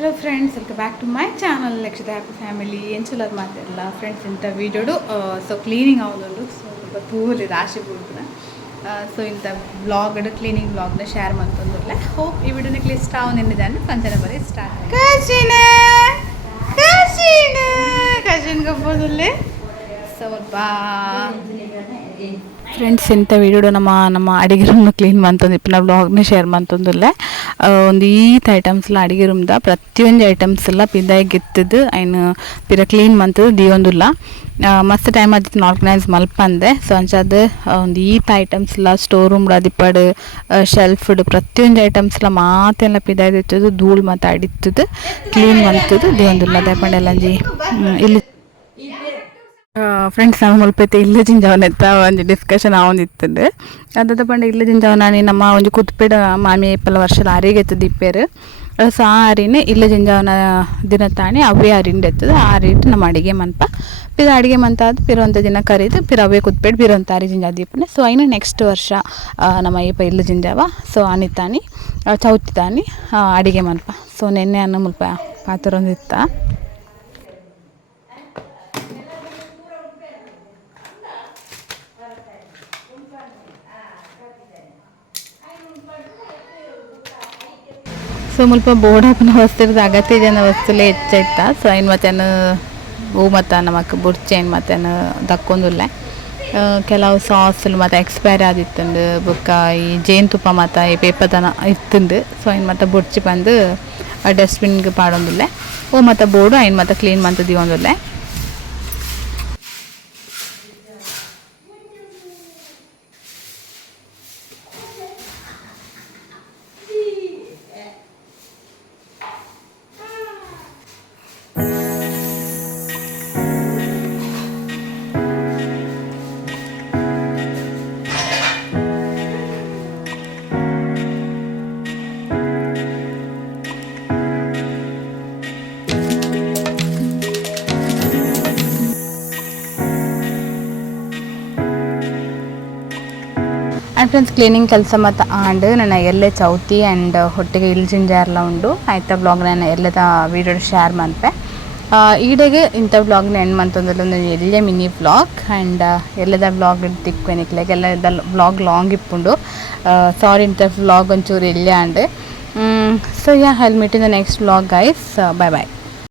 Hello friends welcome back to my channel ಲಕ್ಷದ happy family ಏನು ಚಲೋ ಮಾತಾಡಲ್ಲ ಫ್ರೆಂಡ್ಸ್ ಇಂಥ ವೀಡಿಯೋಡು ಸೊ ಕ್ಲೀನಿಂಗ್ ಆಗೋದು ಸೊ ತೂಲಿ ರಾಶಿ ಬೀಳ್ತದೆ. ಸೊ ಇಂಥ ಬ್ಲಾಗ್ ಕ್ಲೀನಿಂಗ್ ಬ್ಲಾಗ್ನ ಶೇರ್ ಮಾಡ್ತಂದ್ರೆ ಹೋಪ್ ಈ ವಿಡಿಯೋನ ಇಷ್ಟ ಅವನಿದೆ ಅಂದ್ರೆ ಪಂಚನ ಬರೀ ಸ್ಟಾರ್ಟ್ ಕಜಿನ್ ಕಜಿನ ಗಪ್ಪದಲ್ಲಿ ಸ್ವಲ್ಪ ಫ್ರೆಂಡ್ಸ್ ಇಂಥ ವೀಡಿಯೋ ನಮ್ಮ ನಮ್ಮ ಅಡಿಗೆ ರೂಮ್ನ ಕ್ಲೀನ್ ಮಾಡ್ತಂದು, ಇಪ್ಪ ನಾವು ಬ್ಲಾಗ್ನ ಶೇರ್ ಮಾಡ್ತಂದಿಲ್ಲ. ಒಂದು ಈತ ಐಟಮ್ಸ್ಲ ಅಡಿಗೆ ರೂಮ್ದ ಪ್ರತಿಯೊಂದು ಐಟಮ್ಸ್ ಎಲ್ಲ ಪಿದಾಯಿ ಗಿತ್ತದು ಐನು ಪಿರ ಕ್ಲೀನ್ ಮಂತದ್ದು ದಿಯೊಂದಿಲ್ಲ. ಮಸ್ತ್ ಟೈಮ್ ಆದಿತ್ತು ಆರ್ಗನೈಸ್ ಮಲ್ಪಂದೆ. ಸೊ ಅಂಚಾದ ಒಂದು ಈತ್ ಐಟಮ್ಸ್ ಎಲ್ಲ ಸ್ಟೋರ್ ರೂಮ್ ಅದಿಪ್ಪಡು ಶೆಲ್ಫ್ಡ್ ಪ್ರತಿಯೊಂದು ಐಟಮ್ಸ್ ಎಲ್ಲ ಮಾತೆಲ್ಲ ಪಿದಾಯ್ದಿತ್ತದು ಧೂಳು ಮತ್ತು ಅಡಿತ್ತದು ಕ್ಲೀನ್ ಮಂತದ್ದು ದಿಯೊಂದಿಲ್ಲ. ದಯಪಂಡೆಲ್ಲಂಜಿ ಇಲ್ಲಿ ಫ್ರೆಂಡ್ಸ್ ನಾವು ಮುಲ್ಪೈತೆ ಇಲ್ಲ ಜಿಂಜವನ ಎತ್ತ ಒಂಜಿ ಡಿಸ್ಕಷನ್ ಆವೊಂದಿತ್ತಂಡು ಅದಾದ ಪಂಡ ಇಲ್ಲ ಜಿಂಜಾವನ ನಮ್ಮ ಒಂದು ಕುತ್ಪೇಡ ಮಾಮಿ ಇಪ್ಪಲ ವರ್ಷದ ಆರಿಗೆ ಎತ್ತದ ಇಪ್ಪೇರು. ಸೊ ಆ ಆರಿನೇ ಇಲ್ಲ ಜಿಂಜಾವನ ದಿನ ತಾಣಿ ಅವೇ ಆರಿಂದ ಎತ್ತದ. ಆರಿಟ್ಟು ನಮ್ಮ ಅಡಿಗೆ ಮನ್ಪ. ಪಿರ ಅಡಿಗೆ ಮಂತಾದ ಪಿರೊಂತ ದಿನ ಕರೀದು ಪಿರ ಅವೇ ಕುತ್ಪೇಡ್ ಪಿರೊಂತ ಆರಿ ಜಿಂಜಾ ದೀಪನೆ. ಸೊ ಐನು ನೆಕ್ಸ್ಟ್ ವರ್ಷ ನಮ್ಮ ಅಯ್ಯಪ್ಪ ಇಲ್ಲೇ ಜಿಂಜಾವ. ಸೊ ಅನಿತಾನಿ ಚೌತಿ ತಾನಿ ಅಡಿಗೆ ಮನ್ಪ. ಸೊ ನೆನ್ನೆ ಅನ್ನ ಮುಲ್ಪ ಪಾತ್ರೊಂದಿತ್ತ ಸೊ ಮುಲ್ಪ ಹಾಕೊಂಡು ವಸ್ತಿರದ ಅಗತ್ಯ ಜನ ವಸ್ತುಲೇ ಹೆಚ್ಚಾಯ್ತ ಸೊ ಇನ್ನು ಮತ್ತೇನು ಹೂ ಮತ್ತು ನಮಕ್ ಬುರ್ಚಿ ಏನು ಮತ್ತೇನು ದಕ್ಕೊಂದಿಲ್ಲ ಕೆಲವು ಸಾಸ್ಲು ಮತ್ತು ಎಕ್ಸ್ಪೈರ್ ಆದಿತ್ತಂದು ಬೊಕ್ಕ ಈ ಜೇನುತುಪ್ಪ ಮತ್ತು ಈ ಪೇಪರ್ದನ ಇತ್ತಂದು ಸೊ ಇನ್ನು ಮತ್ತು ಬುರ್ಚಿ ಬಂದು ಡಸ್ಟ್ಬಿನ್ಗೆ ಪಾಡೊಂದಿಲ್ಲ ಹೂ ಮತ್ತು ಬೋರ್ಡು ಐನು ಮತ್ತು ಕ್ಲೀನ್ ಮಂತ್ ದಿವೊಂದಿಲ್ಲ ಆ್ಯಂಡ್ ಫ್ರೆಂಡ್ಸ್ ಕ್ಲೀನಿಂಗ್ ಕೆಲಸ ಮತ್ತು ಆಂಡ್ ನನ್ನ ಎಲ್ಲೆ ಚೌತಿ ಆ್ಯಂಡ್ ಹೊಟ್ಟೆಗೆ ಇಲ್ಜಿಂಜ ಎಲ್ಲ ಉಂಡು. ಆಯ್ತಾ ಬ್ಲಾಗ್ ನಾನು ಎಲ್ಲದ ವೀಡಿಯೋ ಶೇರ್ ಮಾಡಿದೆ ಈಡೆಗೆ ಇಂಥ ಬ್ಲಾಗ್ನ ಎಂಡ್ ಮಂತಂದಲ್ಲಿ ಒಂದು ಎಲ್ಲೇ ಮಿನಿ ಬ್ಲಾಗ್ ಆ್ಯಂಡ್ ಎಲ್ಲದ ಬ್ಲಾಗ್ ತಿಕ್ವೆನಿಕ್ಲೆಗೆ ಎಲ್ಲದ ಬ್ಲಾಗ್ ಲಾಂಗ್ ಇಪ್ಪುಂಡು. ಸಾರಿ ಇಂಥ ಬ್ಲಾಗ್ ಒಂಚೂರು ಎಲ್ಲೇ and so yeah helmet in the next blog guys bye bye